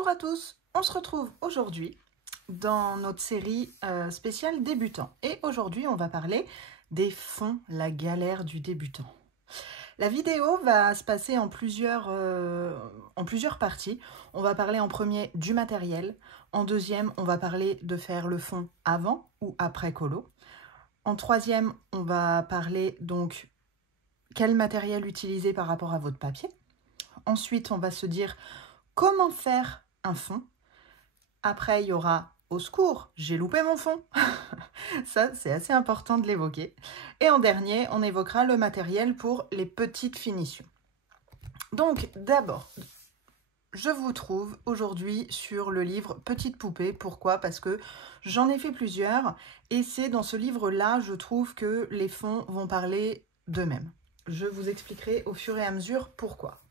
Bonjour à tous, on se retrouve aujourd'hui dans notre série spéciale débutant. Et aujourd'hui, on va parler des fonds, la galère du débutant. La vidéo va se passer en plusieurs parties. On va parler en premier du matériel. En deuxième, on va parler de faire le fond avant ou après colo. En troisième, on va parler donc quel matériel utiliser par rapport à votre papier. Ensuite, on va se dire comment faire un fond. Après, il y aura au secours, j'ai loupé mon fond. Ça, c'est assez important de l'évoquer. Et en dernier, on évoquera le matériel pour les petites finitions. Donc, d'abord, je vous trouve aujourd'hui sur le livre Petite poupée. Pourquoi? Parce que j'en ai fait plusieurs et c'est dans ce livre-là, je trouve que les fonds vont parler d'eux-mêmes. Je vous expliquerai au fur et à mesure pourquoi.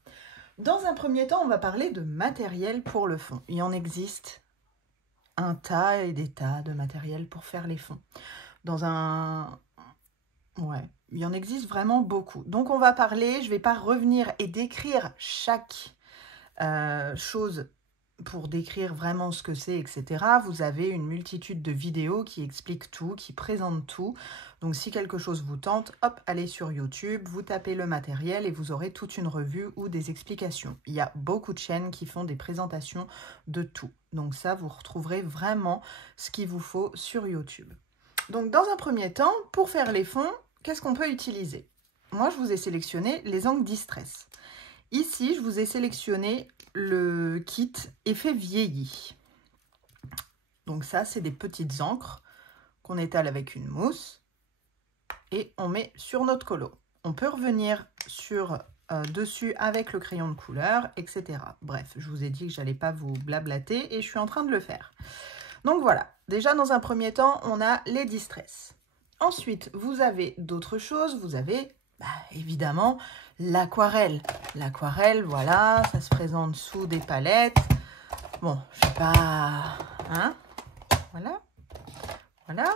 Dans un premier temps, on va parler de matériel pour le fond. Il en existe un tas et des tas de matériel pour faire les fonds. Il y en existe vraiment beaucoup. Donc on va parler, je ne vais pas revenir et décrire chaque chose pour décrire vraiment ce que c'est, etc. Vous avez une multitude de vidéos qui expliquent tout, qui présentent tout. Donc si quelque chose vous tente, hop, allez sur YouTube, vous tapez le matériel et vous aurez toute une revue ou des explications. Il y a beaucoup de chaînes qui font des présentations de tout. Donc ça, vous retrouverez vraiment ce qu'il vous faut sur YouTube. Donc dans un premier temps, pour faire les fonds, qu'est-ce qu'on peut utiliser? Moi, je vous ai sélectionné les encres Distress. Ici, je vous ai sélectionné le kit effet vieilli. Donc ça, c'est des petites encres qu'on étale avec une mousse et on met sur notre colo. On peut revenir dessus avec le crayon de couleur, etc. Bref, je vous ai dit que j'allais pas vous blablater et je suis en train de le faire. Donc voilà, déjà dans un premier temps, on a les Distress. Ensuite, vous avez d'autres choses, vous avez évidemment l'aquarelle. L'aquarelle, voilà, ça se présente sous des palettes. Bon, je sais pas... Hein? Voilà. Voilà.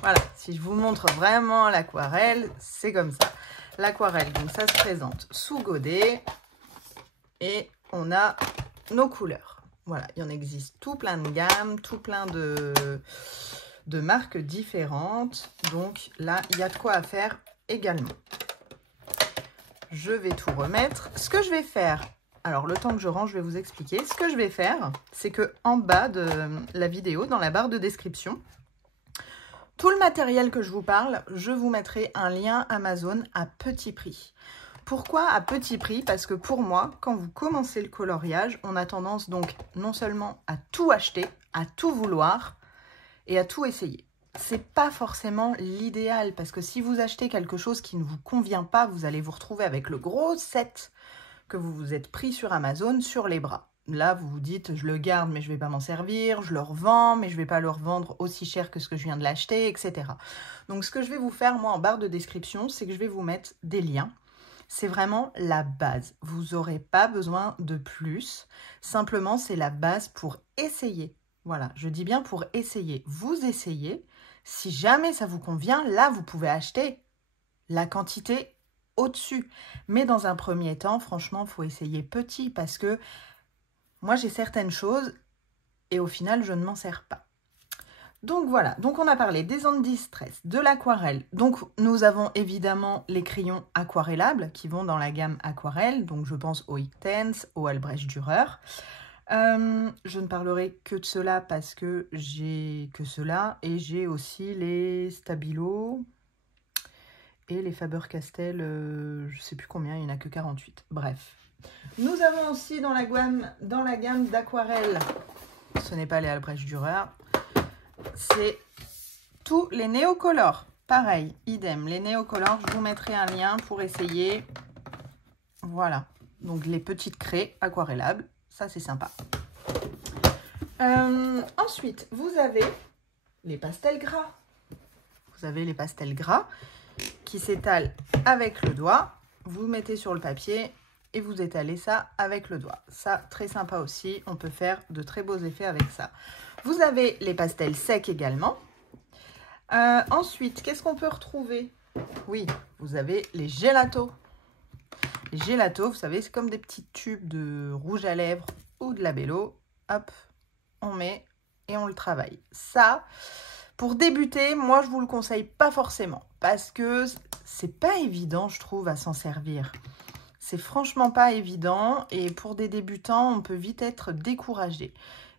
Voilà, si je vous montre vraiment l'aquarelle, c'est comme ça. L'aquarelle, donc ça se présente sous godet. Et on a nos couleurs. Voilà, il y en existe tout plein de gammes, tout plein de marques différentes. Donc là, il y a de quoi à faire également. Je vais tout remettre. Ce que je vais faire, alors le temps que je range, je vais vous expliquer. Ce que je vais faire, c'est que en bas de la vidéo, dans la barre de description, tout le matériel que je vous parle, je vous mettrai un lien Amazon à petit prix. Pourquoi à petit prix? Parce que pour moi, quand vous commencez le coloriage, on a tendance donc non seulement à tout acheter, à tout vouloir et à tout essayer. C'est pas forcément l'idéal parce que si vous achetez quelque chose qui ne vous convient pas, vous allez vous retrouver avec le gros set que vous vous êtes pris sur Amazon sur les bras. Là, vous vous dites, je le garde, mais je ne vais pas m'en servir. Je le revends, mais je ne vais pas le revendre aussi cher que ce que je viens de l'acheter, etc. Donc, ce que je vais vous faire, moi, en barre de description, c'est que je vais vous mettre des liens. C'est vraiment la base. Vous n'aurez pas besoin de plus. Simplement, c'est la base pour essayer. Voilà, je dis bien pour essayer. Vous essayez. Si jamais ça vous convient, là, vous pouvez acheter la quantité au-dessus. Mais dans un premier temps, franchement, il faut essayer petit parce que moi, j'ai certaines choses et au final, je ne m'en sers pas. Donc voilà, donc on a parlé des encres Distress, de l'aquarelle. Donc nous avons évidemment les crayons aquarellables qui vont dans la gamme aquarelle. Donc je pense au Inktense, au Albrecht Dürer. Je ne parlerai que de cela parce que j'ai que cela. Et j'ai aussi les Stabilo et les Faber-Castell, je ne sais plus combien, il n'y en a que 48. Bref. Nous avons aussi dans la gamme d'aquarelle, ce n'est pas les Albrecht Dürer, c'est tous les néocolores. Pareil, idem, les néocolores, je vous mettrai un lien pour essayer. Voilà, donc les petites craies aquarellables, ça c'est sympa. Ensuite, vous avez les pastels gras. Vous avez les pastels gras qui s'étalent avec le doigt. Vous mettez sur le papier et vous étalez ça avec le doigt. Ça, très sympa aussi. On peut faire de très beaux effets avec ça. Vous avez les pastels secs également. Ensuite, qu'est-ce qu'on peut retrouver? Oui, vous avez les gélatos. Les gélatos, vous savez, c'est comme des petits tubes de rouge à lèvres ou de labello, hop, on met et on le travaille. Ça, pour débuter, moi je vous le conseille pas forcément parce que c'est pas évident, je trouve, à s'en servir. C'est franchement pas évident et pour des débutants, on peut vite être découragé.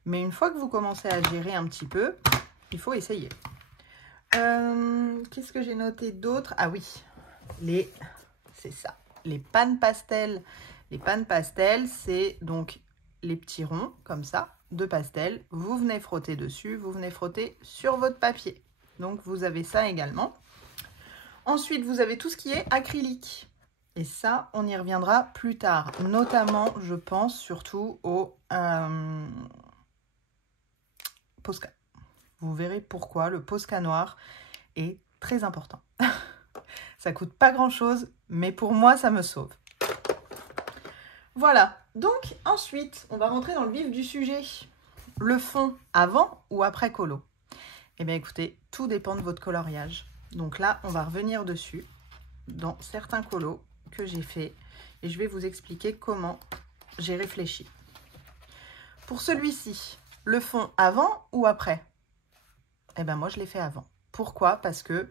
Mais une fois que vous commencez à gérer un petit peu, il faut essayer. Qu'est-ce que j'ai noté d'autre? Ah oui, c'est ça, les pannes pastel. Les pannes pastel, c'est donc les petits ronds, comme ça, de pastel. Vous venez frotter dessus, vous venez frotter sur votre papier. Donc, vous avez ça également. Ensuite, vous avez tout ce qui est acrylique. Et ça, on y reviendra plus tard. Notamment, je pense surtout au Posca. Vous verrez pourquoi le Posca noir est très important. Ça coûte pas grand-chose, mais pour moi, ça me sauve. Voilà. Donc, ensuite, on va rentrer dans le vif du sujet. Le fond avant ou après colo? Eh bien, écoutez, tout dépend de votre coloriage. Donc là, on va revenir dessus dans certains colos que j'ai fait et je vais vous expliquer comment j'ai réfléchi. Pour celui-ci, le fond avant ou après? Eh bien, moi, je l'ai fait avant. Pourquoi? Parce que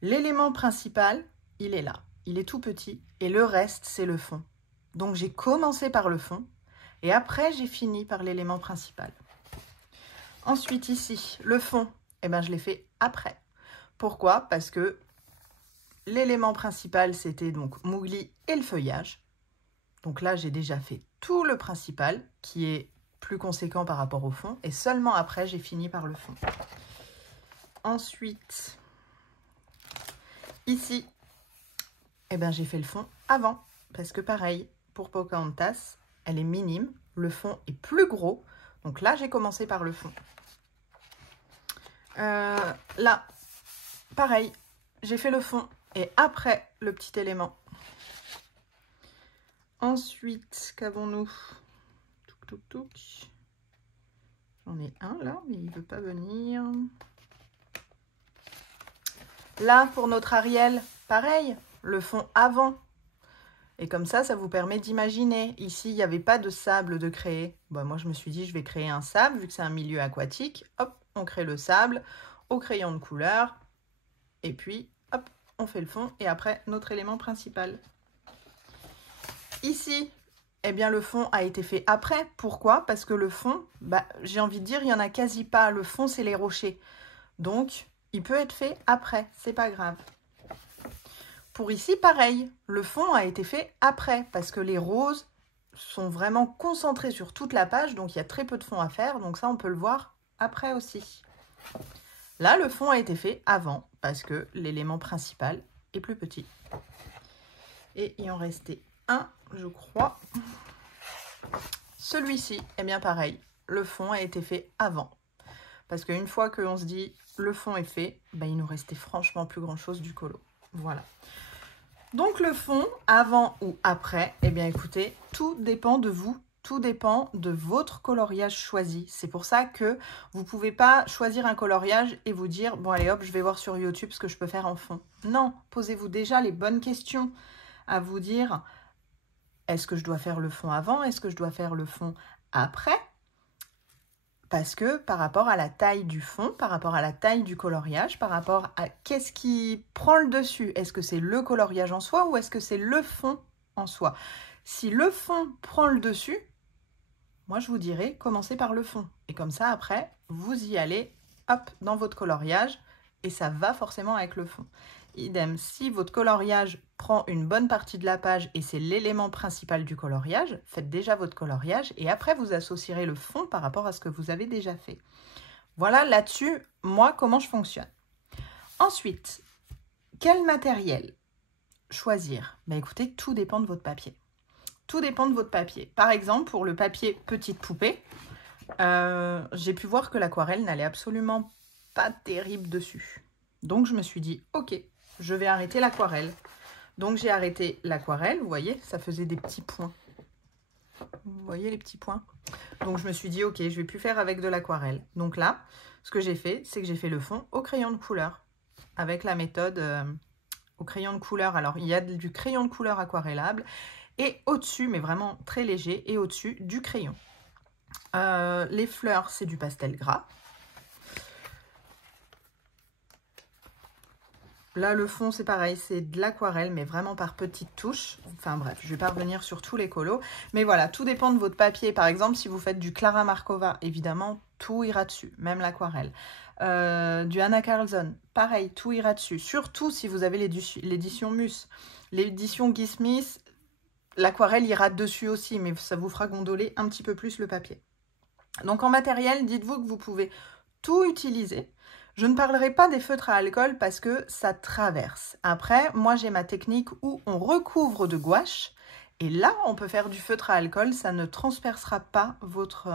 l'élément principal, il est là. Il est tout petit et le reste, c'est le fond. Donc, j'ai commencé par le fond et après, j'ai fini par l'élément principal. Ensuite, ici, le fond, eh bien, je l'ai fait après. Pourquoi? Parce que l'élément principal, c'était donc Mougli et le feuillage. Donc là, j'ai déjà fait tout le principal, qui est plus conséquent par rapport au fond. Et seulement après, j'ai fini par le fond. Ensuite, ici, eh ben, j'ai fait le fond avant. Parce que pareil, pour Pocahontas, elle est minime. Le fond est plus gros. Donc là, j'ai commencé par le fond. Là, pareil, j'ai fait le fond et après le petit élément. Ensuite, qu'avons-nous? J'en ai un là, mais il ne veut pas venir. Là, pour notre Ariel, pareil, le fond avant. Et comme ça vous permet d'imaginer. Ici, il n'y avait pas de sable de créer. Bon, moi, je me suis dit, je vais créer un sable, vu que c'est un milieu aquatique. Hop, on crée le sable au crayon de couleur. Et puis, hop, on fait le fond. Et après, notre élément principal. Ici, eh bien, le fond a été fait après. Pourquoi? Parce que le fond, j'ai envie de dire, il n'y en a quasi pas. Le fond, c'est les rochers. Donc, il peut être fait après. C'est pas grave. Pour ici, pareil, le fond a été fait après parce que les roses sont vraiment concentrées sur toute la page, donc il y a très peu de fond à faire, donc ça on peut le voir après aussi. Là, le fond a été fait avant parce que l'élément principal est plus petit. Et il en restait un, je crois. Celui-ci, eh bien pareil, le fond a été fait avant. Parce qu'une fois qu'on se dit le fond est fait, il nous restait franchement plus grand chose du colo. Voilà. Donc le fond, avant ou après, eh bien écoutez, tout dépend de vous, tout dépend de votre coloriage choisi. C'est pour ça que vous ne pouvez pas choisir un coloriage et vous dire, bon allez hop, je vais voir sur YouTube ce que je peux faire en fond. Non, posez-vous déjà les bonnes questions à vous dire, est-ce que je dois faire le fond avant? Est-ce que je dois faire le fond après? Parce que par rapport à la taille du fond, par rapport à la taille du coloriage, par rapport à qu'est-ce qui prend le dessus, est-ce que c'est le coloriage en soi ou est-ce que c'est le fond en soi? Si le fond prend le dessus, moi je vous dirais commencez par le fond. Et comme ça après, vous y allez hop dans votre coloriage et ça va forcément avec le fond. Idem, si votre coloriage prend une bonne partie de la page et c'est l'élément principal du coloriage, faites déjà votre coloriage et après vous associerez le fond par rapport à ce que vous avez déjà fait. Voilà là-dessus, moi, comment je fonctionne. Ensuite, quel matériel choisir? Écoutez, tout dépend de votre papier. Tout dépend de votre papier. Par exemple, pour le papier petite poupée, j'ai pu voir que l'aquarelle n'allait absolument pas terrible dessus. Donc, je me suis dit, ok, je vais arrêter l'aquarelle. Donc, j'ai arrêté l'aquarelle. Vous voyez, ça faisait des petits points. Vous voyez les petits points? Donc, je me suis dit, ok, je ne vais plus faire avec de l'aquarelle. Donc là, ce que j'ai fait, c'est que j'ai fait le fond au crayon de couleur. Avec la méthode au crayon de couleur. Alors, il y a du crayon de couleur aquarellable. Et au-dessus, mais vraiment très léger, et au-dessus du crayon. Les fleurs, c'est du pastel gras. Là, le fond, c'est pareil, c'est de l'aquarelle, mais vraiment par petites touches. Enfin bref, je ne vais pas revenir sur tous les colos. Mais voilà, tout dépend de votre papier. Par exemple, si vous faites du Clara Markova, évidemment, tout ira dessus, même l'aquarelle. Du Anna Carlson, pareil, tout ira dessus. Surtout si vous avez l'édition Mus. L'édition Guy Smith, l'aquarelle ira dessus aussi, mais ça vous fera gondoler un petit peu plus le papier. Donc en matériel, dites-vous que vous pouvez tout utiliser. Je ne parlerai pas des feutres à alcool parce que ça traverse. Après, moi j'ai ma technique où on recouvre de gouache et là on peut faire du feutre à alcool, ça ne transpercera pas votre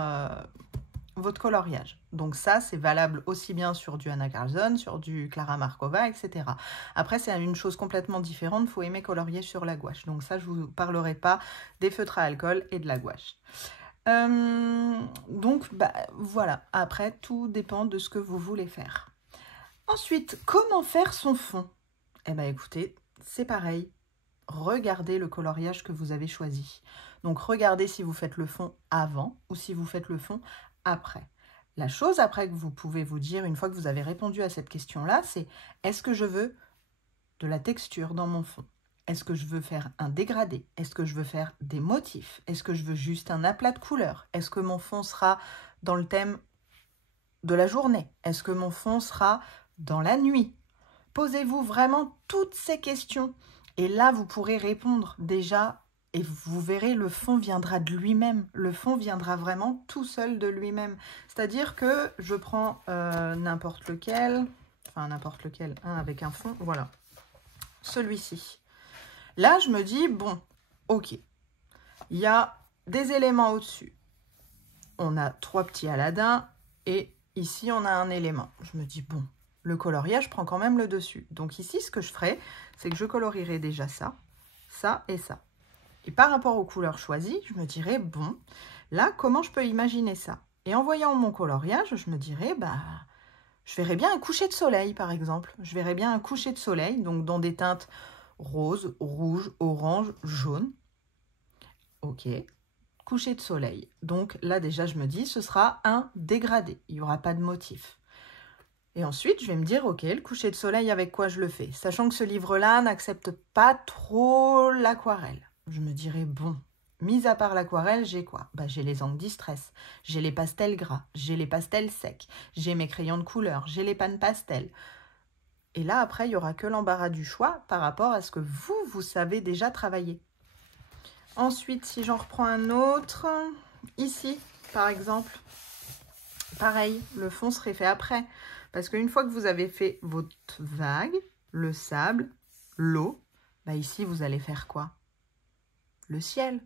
coloriage. Donc ça c'est valable aussi bien sur du Anna Carlson, sur du Clara Markova, etc. Après c'est une chose complètement différente, il faut aimer colorier sur la gouache. Donc ça je ne vous parlerai pas des feutres à alcool et de la gouache. Donc bah, voilà, après tout dépend de ce que vous voulez faire. Ensuite, comment faire son fond? Eh bien écoutez, c'est pareil, regardez le coloriage que vous avez choisi. Donc regardez si vous faites le fond avant ou si vous faites le fond après. La chose après que vous pouvez vous dire, une fois que vous avez répondu à cette question-là, c'est est-ce que je veux de la texture dans mon fond? Est-ce que je veux faire un dégradé? Est-ce que je veux faire des motifs? Est-ce que je veux juste un aplat de couleurs? Est-ce que mon fond sera dans le thème de la journée? Est-ce que mon fond sera dans la nuit? Posez-vous vraiment toutes ces questions. Et là, vous pourrez répondre déjà et vous verrez, le fond viendra de lui-même. Le fond viendra vraiment tout seul de lui-même. C'est-à-dire que je prends n'importe lequel, enfin n'importe lequel, hein, avec un fond, voilà. Celui-ci. Là, je me dis, bon, ok, il y a des éléments au-dessus. On a 3 petits Aladins et ici, on a un élément. Je me dis, bon, le coloriage prend quand même le dessus. Donc ici, ce que je ferai, c'est que je colorierai déjà ça, ça et ça. Et par rapport aux couleurs choisies, je me dirais, bon, là, comment je peux imaginer ça? Et en voyant mon coloriage, je me dirais, bah, je verrais bien un coucher de soleil, par exemple. Je verrais bien un coucher de soleil, donc dans des teintes rose, rouge, orange, jaune. Ok, coucher de soleil. Donc là, déjà, je me dis, ce sera un dégradé. Il n'y aura pas de motif. Et ensuite, je vais me dire, ok, le coucher de soleil, avec quoi je le fais? Sachant que ce livre-là n'accepte pas trop l'aquarelle. Je me dirais, bon, mis à part l'aquarelle, j'ai quoi? Bah, j'ai les encres distress, j'ai les pastels gras, j'ai les pastels secs, j'ai mes crayons de couleur, j'ai les pannes pastel. Et là, après, il n'y aura que l'embarras du choix par rapport à ce que vous savez déjà travailler. Ensuite, si j'en reprends un autre, ici, par exemple, pareil, le fond serait fait après. Parce qu'une fois que vous avez fait votre vague, le sable, l'eau, bah ici, vous allez faire quoi? Le ciel.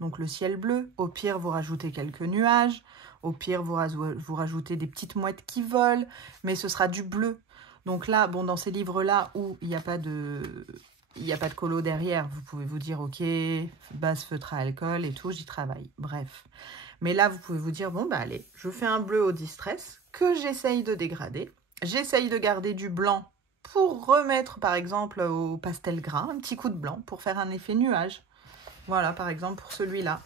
Donc le ciel bleu. Au pire, vous rajoutez quelques nuages. Au pire, vous rajoutez des petites mouettes qui volent. Mais ce sera du bleu. Donc là, bon, dans ces livres-là où il n'y a pas de colo derrière, vous pouvez vous dire, ok, base feutre à alcool et tout, j'y travaille. Bref. Mais là, vous pouvez vous dire, bon, bah allez, je fais un bleu au distress que j'essaye de dégrader. J'essaye de garder du blanc pour remettre, par exemple, au pastel gras, un petit coup de blanc pour faire un effet nuage. Voilà, par exemple, pour celui-là.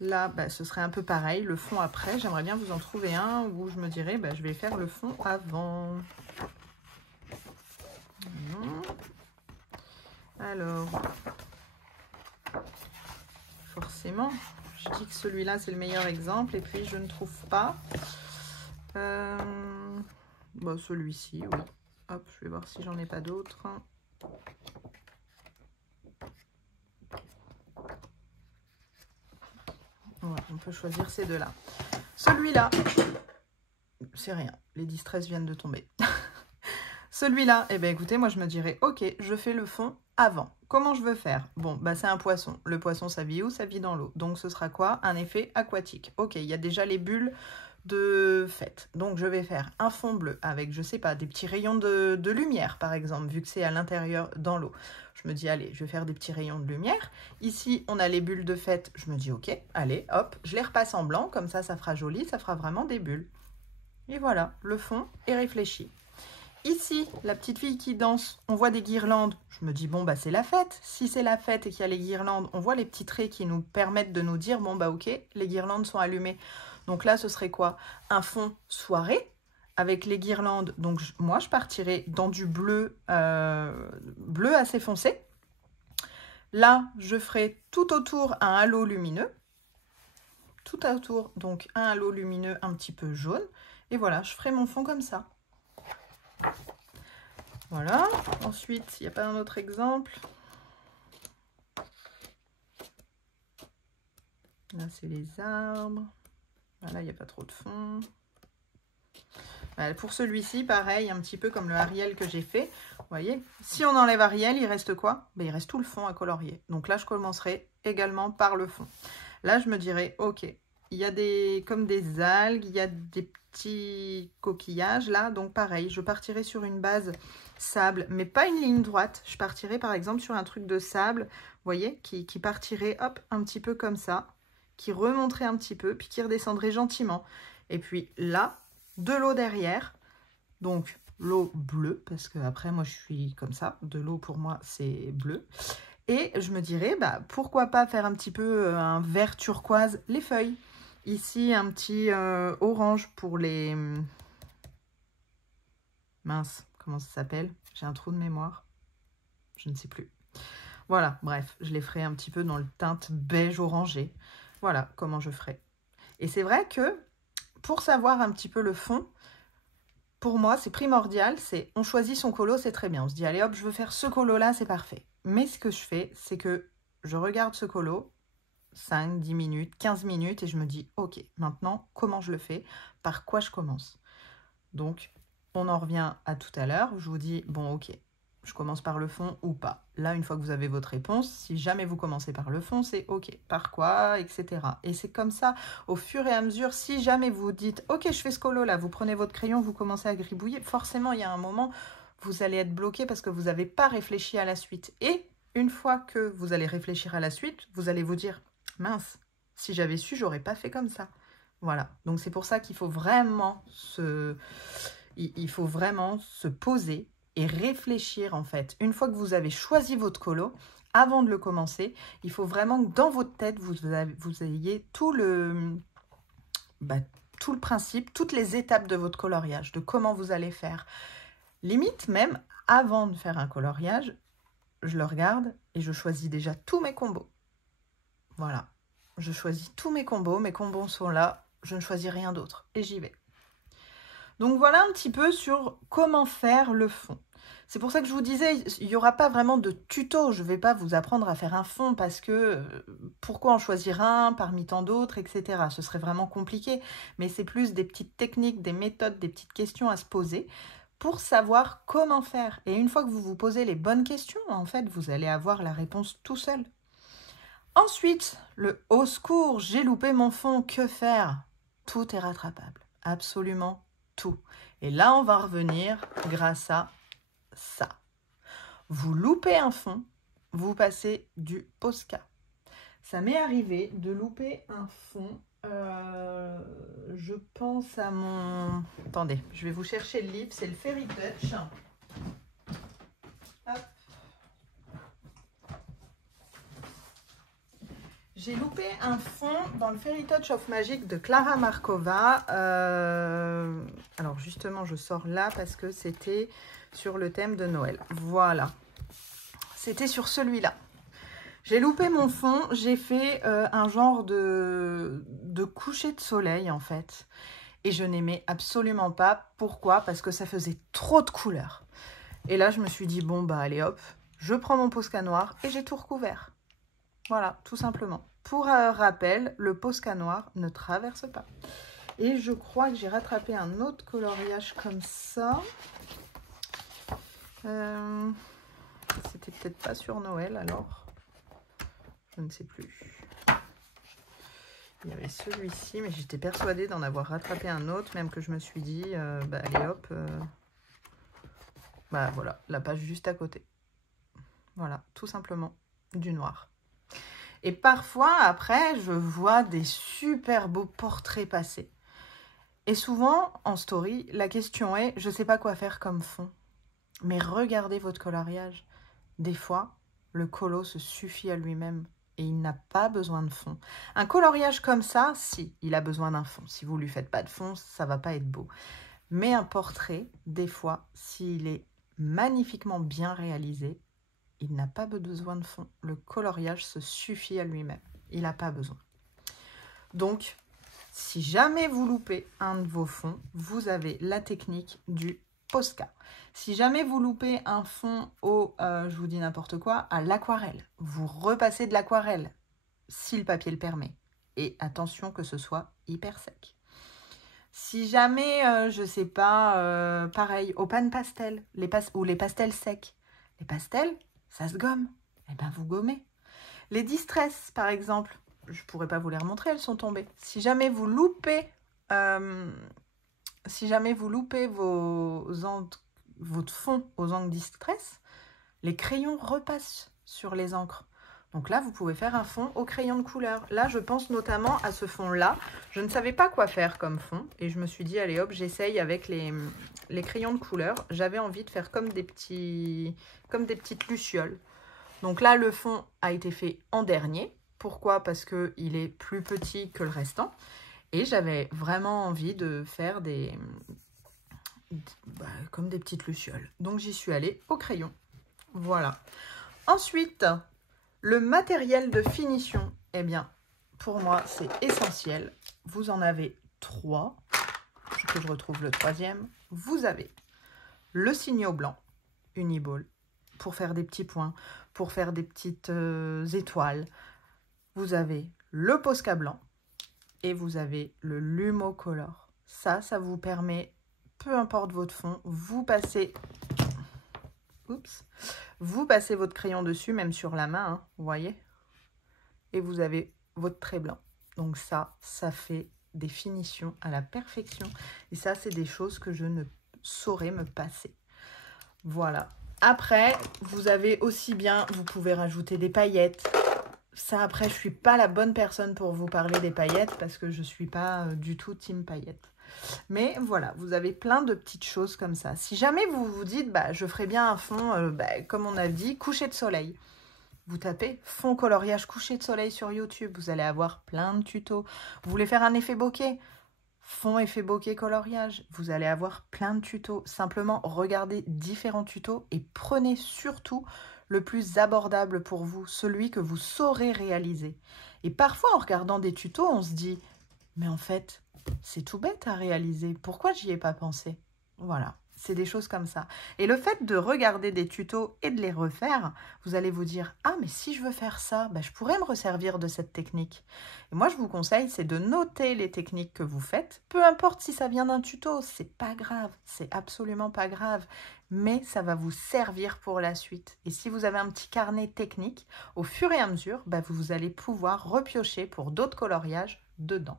Là, bah, ce serait un peu pareil, le fond après. J'aimerais bien vous en trouver un où je me dirais, bah, je vais faire le fond avant. Alors, forcément, je dis que celui-là, c'est le meilleur exemple. Et puis, je ne trouve pas. Bah, celui-ci, oui. Hop, je vais voir si j'en ai pas d'autres. Ouais, on peut choisir ces deux-là. Celui-là, c'est rien. Les distress viennent de tomber. Celui-là, eh bien écoutez, moi je me dirais, ok, je fais le fond avant. Comment je veux faire? Bon, bah c'est un poisson. Le poisson, ça vit où? Ça vit dans l'eau. Donc ce sera quoi? Un effet aquatique. Ok, il y a déjà les bulles de fête. Donc je vais faire un fond bleu avec, je sais pas, des petits rayons de lumière par exemple, vu que c'est à l'intérieur dans l'eau. Je me dis, allez, je vais faire des petits rayons de lumière. Ici, on a les bulles de fête. Je me dis, ok, allez, hop, je les repasse en blanc. Comme ça fera joli, ça fera vraiment des bulles. Et voilà, le fond est réfléchi. Ici, la petite fille qui danse, on voit des guirlandes. Je me dis, bon, bah c'est la fête. Si c'est la fête et qu'il y a les guirlandes, on voit les petits traits qui nous permettent de nous dire, bon, bah ok, les guirlandes sont allumées. Donc là, ce serait quoi? Un fond soirée avec les guirlandes. Donc moi, je partirais dans du bleu, bleu assez foncé. Là, je ferai tout autour un halo lumineux. Tout autour, donc un halo lumineux un petit peu jaune. Et voilà, je ferai mon fond comme ça. Voilà. Ensuite, il n'y a pas un autre exemple. Là, c'est les arbres. Voilà, il n'y a pas trop de fond. Voilà, pour celui-ci, pareil, un petit peu comme le Ariel que j'ai fait. Vous voyez, si on enlève Ariel, il reste quoi? Ben, il reste tout le fond à colorier. Donc là, je commencerai également par le fond. Là, je me dirais, ok, il y a comme des algues, il y a des petits coquillages là. Donc pareil, je partirai sur une base sable, mais pas une ligne droite. Je partirai par exemple sur un truc de sable, vous voyez, qui partirait hop, un petit peu comme ça, qui remonterait un petit peu, puis qui redescendrait gentiment. Et puis là, de l'eau derrière, donc l'eau bleue, parce que après moi je suis comme ça, de l'eau pour moi c'est bleu. Et je me dirais, bah, pourquoi pas faire un petit peu un vert turquoise, les feuilles. Ici, un petit orange pour les... Mince, comment ça s'appelle? J'ai un trou de mémoire. Je ne sais plus. Voilà, bref, je les ferai un petit peu dans le teinte beige orangé. Voilà comment je ferai. Et c'est vrai que pour savoir un petit peu le fond, pour moi, c'est primordial. C'est on choisit son colo, c'est très bien. On se dit, allez hop, je veux faire ce colo-là, c'est parfait. Mais ce que je fais, c'est que je regarde ce colo, 5, 10 minutes, 15 minutes, et je me dis, ok, maintenant, comment je le fais? Par quoi je commence? Donc, on en revient à tout à l'heure. Je vous dis, bon, ok, je commence par le fond ou pas. Là, une fois que vous avez votre réponse, si jamais vous commencez par le fond, c'est ok, par quoi, etc. Et c'est comme ça, au fur et à mesure, si jamais vous dites, ok, je fais ce colo-là, vous prenez votre crayon, vous commencez à gribouiller, forcément, il y a un moment, vous allez être bloqué parce que vous n'avez pas réfléchi à la suite. Et une fois que vous allez réfléchir à la suite, vous allez vous dire, mince, si j'avais su, j'aurais pas fait comme ça. Voilà, donc c'est pour ça qu'il faut vraiment se poser et réfléchir en fait. Une fois que vous avez choisi votre colo, avant de le commencer, il faut vraiment que dans votre tête, vous ayez tout le principe, toutes les étapes de votre coloriage, de comment vous allez faire. Limite même, avant de faire un coloriage, je le regarde et je choisis déjà tous mes combos. Voilà, je choisis tous mes combos sont là, je ne choisis rien d'autre et j'y vais. Donc voilà un petit peu sur comment faire le fond. C'est pour ça que je vous disais, il n'y aura pas vraiment de tuto, je ne vais pas vous apprendre à faire un fond parce que pourquoi en choisir un parmi tant d'autres, etc. Ce serait vraiment compliqué, mais c'est plus des petites techniques, des méthodes, des petites questions à se poser pour savoir comment faire. Et une fois que vous vous posez les bonnes questions, en fait, vous allez avoir la réponse tout seul. Ensuite, le au secours, j'ai loupé mon fond, que faire? Tout est rattrapable, absolument tout. Et là, on va revenir grâce à ça. Vous loupez un fond, vous passez du Posca. Ça m'est arrivé de louper un fond, je pense à mon... Attendez, je vais vous chercher le livre, c'est le Fairy Touch. Hop. J'ai loupé un fond dans le Fairy Touch of Magic de Clara Markova. Alors justement, je sors là parce que c'était sur le thème de Noël. Voilà. C'était sur celui-là. J'ai loupé mon fond. J'ai fait un genre de coucher de soleil en fait. Et je n'aimais absolument pas. Pourquoi? Parce que ça faisait trop de couleurs. Et là, je me suis dit, bon, bah allez hop, je prends mon Posca noir et j'ai tout recouvert. Voilà, tout simplement. Pour rappel, le Posca noir ne traverse pas. Et je crois que j'ai rattrapé un autre coloriage comme ça. C'était peut-être pas sur Noël, alors. Je ne sais plus. Il y avait celui-ci, mais j'étais persuadée d'en avoir rattrapé un autre, même que je me suis dit, bah allez hop. Bah voilà, la page juste à côté. Voilà, tout simplement, du noir. Et parfois, après, je vois des super beaux portraits passer. Et souvent, en story, la question est, je ne sais pas quoi faire comme fond. Mais regardez votre coloriage. Des fois, le colo se suffit à lui-même et il n'a pas besoin de fond. Un coloriage comme ça, si, il a besoin d'un fond. Si vous ne lui faites pas de fond, ça ne va pas être beau. Mais un portrait, des fois, s'il est magnifiquement bien réalisé, il n'a pas besoin de fond. Le coloriage se suffit à lui-même. Il n'a pas besoin. Donc, si jamais vous loupez un de vos fonds, vous avez la technique du Posca. Si jamais vous loupez un fond au, je vous dis n'importe quoi, à l'aquarelle, vous repassez de l'aquarelle, si le papier le permet. Et attention que ce soit hyper sec. Si jamais, je sais pas, pareil, au pan pastel, ou les pastels secs. Les pastels, ça se gomme. Eh bien, vous gommez. Les distress, par exemple, je ne pourrais pas vous les remontrer, elles sont tombées. Si jamais vous loupez, votre fond aux encres distress, les crayons repassent sur les encres. Donc là, vous pouvez faire un fond au crayon de couleur. Là, je pense notamment à ce fond-là. Je ne savais pas quoi faire comme fond. Et je me suis dit, allez hop, j'essaye avec les crayons de couleur. J'avais envie de faire comme des petites lucioles. Donc là, le fond a été fait en dernier. Pourquoi? Parce qu'il est plus petit que le restant. Et j'avais vraiment envie de faire comme des petites lucioles. Donc j'y suis allée au crayon. Voilà. Ensuite, le matériel de finition, eh bien, pour moi, c'est essentiel. Vous en avez 3, que je retrouve le 3e. Vous avez le signaux blanc, Uniball, pour faire des petits points, pour faire des petites étoiles. Vous avez le Posca blanc et vous avez le Lumocolor. Ça vous permet, peu importe votre fond, vous passez votre crayon dessus, même sur la main, hein, vous voyez, et vous avez votre trait blanc. Donc ça fait des finitions à la perfection. Et ça, c'est des choses que je ne saurais me passer. Voilà. Après, vous avez aussi bien, vous pouvez rajouter des paillettes. Ça, après, je ne suis pas la bonne personne pour vous parler des paillettes parce que je ne suis pas du tout team paillettes. Mais voilà, vous avez plein de petites choses comme ça. Si jamais vous vous dites, je ferais bien un fond, comme on a dit, coucher de soleil. Vous tapez fond coloriage coucher de soleil sur YouTube. Vous allez avoir plein de tutos. Vous voulez faire un effet bokeh? Fond effet bokeh coloriage. Vous allez avoir plein de tutos. Simplement, regardez différents tutos et prenez surtout le plus abordable pour vous, celui que vous saurez réaliser. Et parfois, en regardant des tutos, on se dit, mais en fait, c'est tout bête à réaliser. Pourquoi j'y ai pas pensé? Voilà, c'est des choses comme ça. Et le fait de regarder des tutos et de les refaire, vous allez vous dire, ah, mais si je veux faire ça, je pourrais me resservir de cette technique. Et moi, je vous conseille, c'est de noter les techniques que vous faites. Peu importe si ça vient d'un tuto, c'est pas grave, c'est absolument pas grave. Mais ça va vous servir pour la suite. Et si vous avez un petit carnet technique, au fur et à mesure, vous allez pouvoir repiocher pour d'autres coloriages dedans.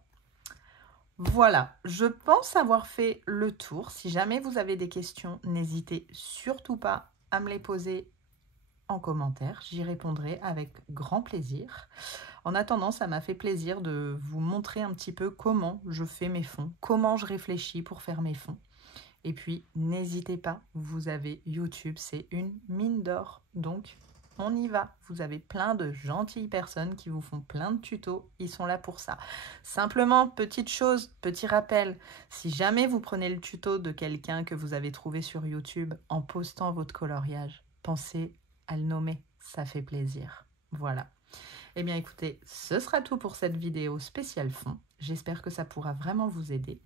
Voilà, je pense avoir fait le tour. Si jamais vous avez des questions, n'hésitez surtout pas à me les poser en commentaire. J'y répondrai avec grand plaisir. En attendant, ça m'a fait plaisir de vous montrer un petit peu comment je fais mes fonds, comment je réfléchis pour faire mes fonds. Et puis, n'hésitez pas, vous avez YouTube, c'est une mine d'or. Donc, on y va. Vous avez plein de gentilles personnes qui vous font plein de tutos. Ils sont là pour ça. Simplement, petite chose, petit rappel. Si jamais vous prenez le tuto de quelqu'un que vous avez trouvé sur YouTube en postant votre coloriage, pensez à le nommer. Ça fait plaisir. Voilà. Eh bien, écoutez, ce sera tout pour cette vidéo spéciale fond. J'espère que ça pourra vraiment vous aider.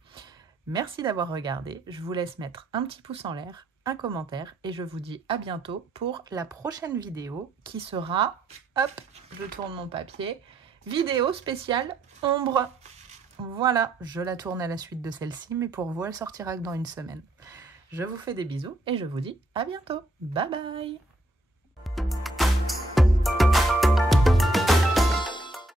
Merci d'avoir regardé. Je vous laisse mettre un petit pouce en l'air, un commentaire et je vous dis à bientôt pour la prochaine vidéo qui sera, hop, je tourne mon papier, vidéo spéciale ombre. Voilà, je la tourne à la suite de celle-ci, mais pour vous, elle sortira que dans une semaine. Je vous fais des bisous et je vous dis à bientôt. Bye bye!